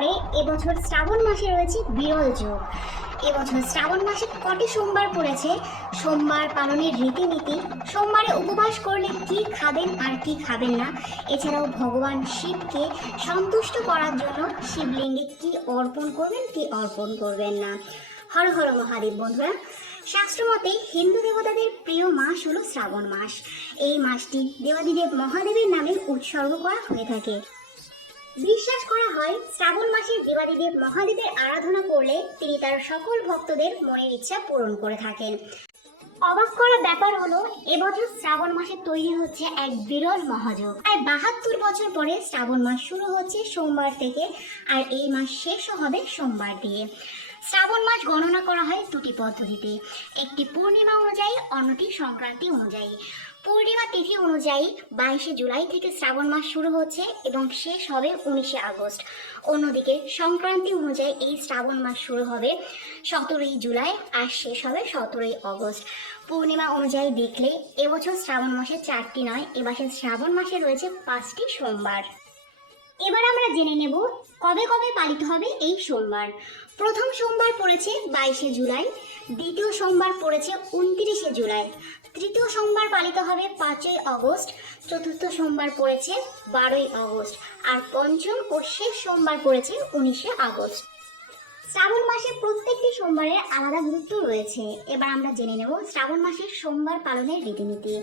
পরে এবছর শ্রাবণ মাসে রয়েছে বিরল যোগ। এবছর শ্রাবণ মাসে কটি সোমবার পড়েছে? সোমবার পালনের রীতিনীতি, সোমবারে উপবাস করলে কি খাবেন আর কি খাবেন না? এছাড়াও ভগবান শিবকে সন্তুষ্ট করার জন্য শিবলিঙ্গে কি অর্পণ করবেন, কি অর্পণ করবেন না? হর হর মহাদেব বন্ধুরা, শাস্ত্রমতে হিন্দু দেবতাদের প্রিয় মাস হলো শ্রাবণ মাস। এই মাসটি দেবাদিদেব মহাদেবের নামে উৎসর্গ করা হয়ে থাকে। বিশ্বাস করা হয়, শ্রাবণ মাসে দেবাদিদেব মহাদেবের আরাধনা করলে তিনি তার সকল ভক্তদের মনের ইচ্ছা পূরণ করে থাকেন। অবাক করা ব্যাপার হলো, এবছর শ্রাবণ মাসে তৈরি হচ্ছে এক বিরল মহাযোগ। আর বাহাত্তর বছর পরে শ্রাবণ মাস শুরু হচ্ছে সোমবার থেকে, আর এই মাস শেষও হবে সোমবার দিয়ে। শ্রাবণ মাস গণনা করা হয় দুটি পদ্ধতিতে। একটি পূর্ণিমা অনুযায়ী, অন্যটি সংক্রান্তি অনুযায়ী। পূর্ণিমা তিথি অনুযায়ী বাইশে জুলাই থেকে শ্রাবণ মাস শুরু হচ্ছে এবং শেষ হবে উনিশে আগস্ট। অন্যদিকে সংক্রান্তি অনুযায়ী এই শ্রাবণ মাস শুরু হবে সতেরোই জুলাই আর শেষ হবে সতেরোই আগস্ট। পূর্ণিমা অনুযায়ী দেখলে এবছর শ্রাবণ মাসে চারটি নয় এবছর শ্রাবণ মাসে রয়েছে পাঁচটি সোমবার। এবার আমরা জেনে নেব কবে কবে পালিত হবে এই সোমবার। প্রথম সোমবার পড়েছে বাইশে জুলাই, দ্বিতীয় সোমবার পড়েছে উনত্রিশে জুলাই। তৃতীয় সোমবার পালিত হবে পাঁচই অগস্ট, চতুর্থ সোমবার পড়েছে বারোই অগস্ট, আর পঞ্চম ও শেষ সোমবার পড়েছে উনিশে আগস্ট। শ্রাবণ মাসে প্রত্যেকটি সোমবারের আলাদা গুরুত্ব রয়েছে। এবার আমরা জেনে নেব শ্রাবণ মাসের সোমবার পালনের রীতিনীতি।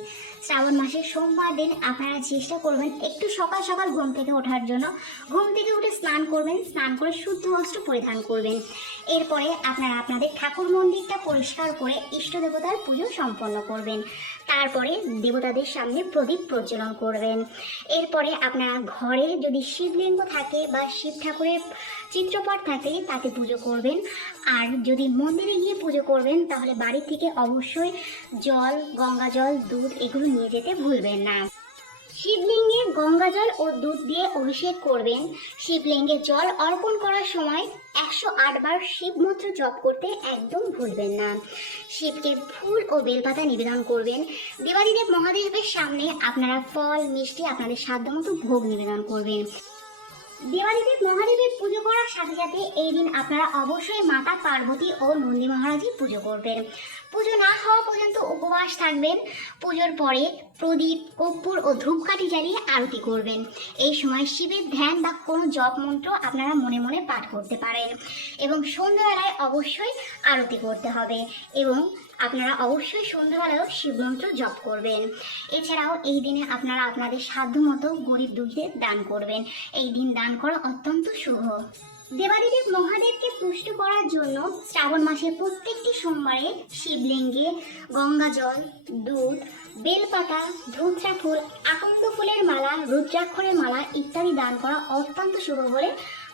শ্রাবণ মাসের সোমবার দিন আপনারা চেষ্টা করবেন একটু সকাল সকাল ঘুম থেকে ওঠার জন্য। ঘুম থেকে উঠে স্নান করবেন, স্নান করে শুদ্ধ বস্ত্র পরিধান করবেন। এরপরে আপনারা আপনাদের ঠাকুর মন্দিরটা পরিষ্কার করে ইষ্ট দেবতার পুজো সম্পন্ন করবেন। তারপরে দেবতাদের সামনে প্রদীপ প্রজ্বলন করবেন। এরপরে আপনারা ঘরে যদি শিবলিঙ্গ থাকে বা শিব ঠাকুরের চিত্রপট থাকে তাতে পুজো করবেন। আর যদি মন্দিরে গিয়ে পুজো করবেন, তাহলে বাড়ি থেকে অবশ্যই জল, গঙ্গা জল, দুধ এগুলো নিয়ে যেতে ভুলবেন না। শিবলিঙ্গে গঙ্গা জল ও দুধ দিয়ে অভিষেক করবেন। শিবলিঙ্গে জল অর্পণ করার সময় একশো আটবার শিব মন্ত্র জপ করতে একদম ভুলবেন না। শিবকে ফুল ও বেলপাতা নিবেদন করবেন। দেবাদিদেব মহাদেবের সামনে আপনারা ফল, মিষ্টি আপনাদের সাধ্যমতো ভোগ নিবেদন করবেন। দেবাদিদেব মহাদেবের পুজো করার সাথে সাথে এই দিন আপনারা অবশ্যই মাতা পার্বতী ও নন্দী মহারাজের পুজো করবেন। পুজো না হওয়া পর্যন্ত উপবাস থাকবেন। পুজোর পরে প্রদীপ, কর্পূর ও ধূপকাঠি জ্বালিয়ে আরতি করবেন। এই সময় শিবের ধ্যান বা কোনো জপ মন্ত্র আপনারা মনে মনে পাঠ করতে পারেন। এবং সন্ধ্যাবেলায় অবশ্যই আরতি করতে হবে। এবং আপনারা অবশ্যই সন্ধ্যাবেলায়ও শিবমন্ত্র জপ করবেন। এছাড়াও এই দিনে আপনারা আপনাদের সাধ্যমতো গরিব দুঃখীদের দান করবেন। এই দিন দান করা অত্যন্ত শুভ। দেবাদিদেব মহাদেবকে পুষ্ট করার জন্য শ্রাবণ মাসের প্রত্যেকটি সোমবারে শিবলিঙ্গে গঙ্গা জল, দুধ, বেলপাতা, ধুত্রা ফুল, আকন্দ ফুলের মালা, রুদ্রাক্ষরের মালা ইত্যাদি দান করা অত্যন্ত শুভ বলে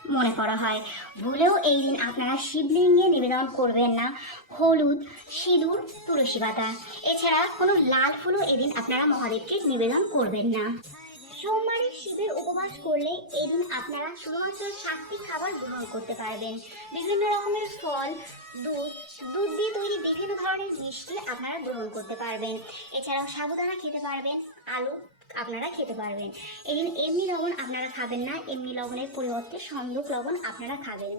মনে করা হয়। ভুলেও এই দিন আপনারা শিবলিঙ্গে নিবেদন করবেন না। হলুদ, সিঁদুর, তুলসী পাতা। এছাড়া কোনো লাল ফুলও এদিন আপনারা মহাদেবকে নিবেদন করবেন না। সোমবারে শিবের উপবাস করলে এদিন আপনারা শুধুমাত্র সাত্বিক খাবার গ্রহণ করতে পারবেন। বিভিন্ন রকমের ফল, দুধ দুধ দিয়ে তৈরি বিভিন্ন ধরনের মিষ্টি আপনারা গ্রহণ করতে পারবেন। এছাড়াও সাবুদানা খেতে পারবেন, আলু আপনারা খেতে পারবেন। এদিন এমনি লবণ আপনারা খাবেন না, এমনি লবণের পরিবর্তে সন্দুক লবণ আপনারা খাবেন।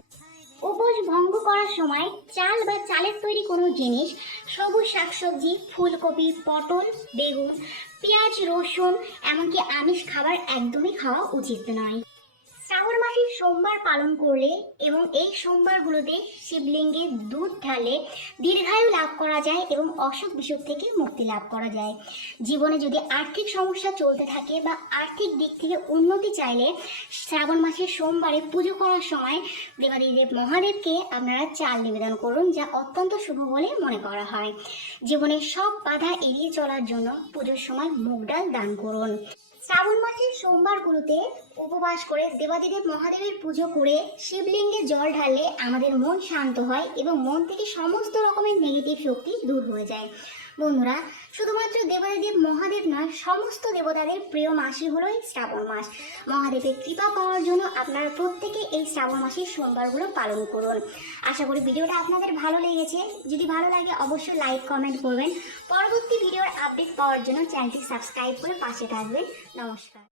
উপোস ভঙ্গ করার সময় চাল বা চালের তৈরি কোনো জিনিস, সবুজ শাকসবজি, ফুলকপি, পটল, বেগুন, পেঁয়াজ, রসুন, এমনকি আমিষ খাবার একদমই খাওয়া উচিত নয়। শ্রাবণ মাসের সোমবার পালন করলে এবং এই সোমবারগুলোতে শিবলিঙ্গে দুধ ঢালে দীর্ঘায়ু লাভ করা যায় এবং অসুখ বিসুখ থেকে মুক্তি লাভ করা যায়। জীবনে যদি আর্থিক সমস্যা চলতে থাকে বা আর্থিক দিক থেকে উন্নতি চাইলে শ্রাবণ মাসের সোমবারে পুজো করার সময় দেবাদিদেব মহাদেবকে আপনারা চাল নিবেদন করুন, যা অত্যন্ত শুভ বলে মনে করা হয়। জীবনের সব বাধা এড়িয়ে চলার জন্য পুজোর সময় মুগ ডাল দান করুন। শ্রাবণ মাসের সোমবারগুলোতে উপবাস করে দেবাদিদেব মহাদেবের পুজো করে শিবলিঙ্গে জল ঢাললে আমাদের মন শান্ত হয় এবং মন থেকে সমস্ত রকমের নেগেটিভ শক্তি দূর হয়ে যায়। বন্ধুরা, শুধুমাত্র দেবতাদেব মহাদেব নয়, সমস্ত দেবতাদের প্রিয় মাসই হলো এই শ্রাবণ মাস। মহাদেবের কৃপা পাওয়ার জন্য আপনারা প্রত্যেকে এই শ্রাবণ মাসের সোমবারগুলো পালন করুন। আশা করি ভিডিওটা আপনাদের ভালো লেগেছে। যদি ভালো লাগে, অবশ্যই লাইক, কমেন্ট করবেন। পরবর্তী ভিডিওর আপডেট পাওয়ার জন্য চ্যানেলটি সাবস্ক্রাইব করে পাশে থাকবেন। নমস্কার।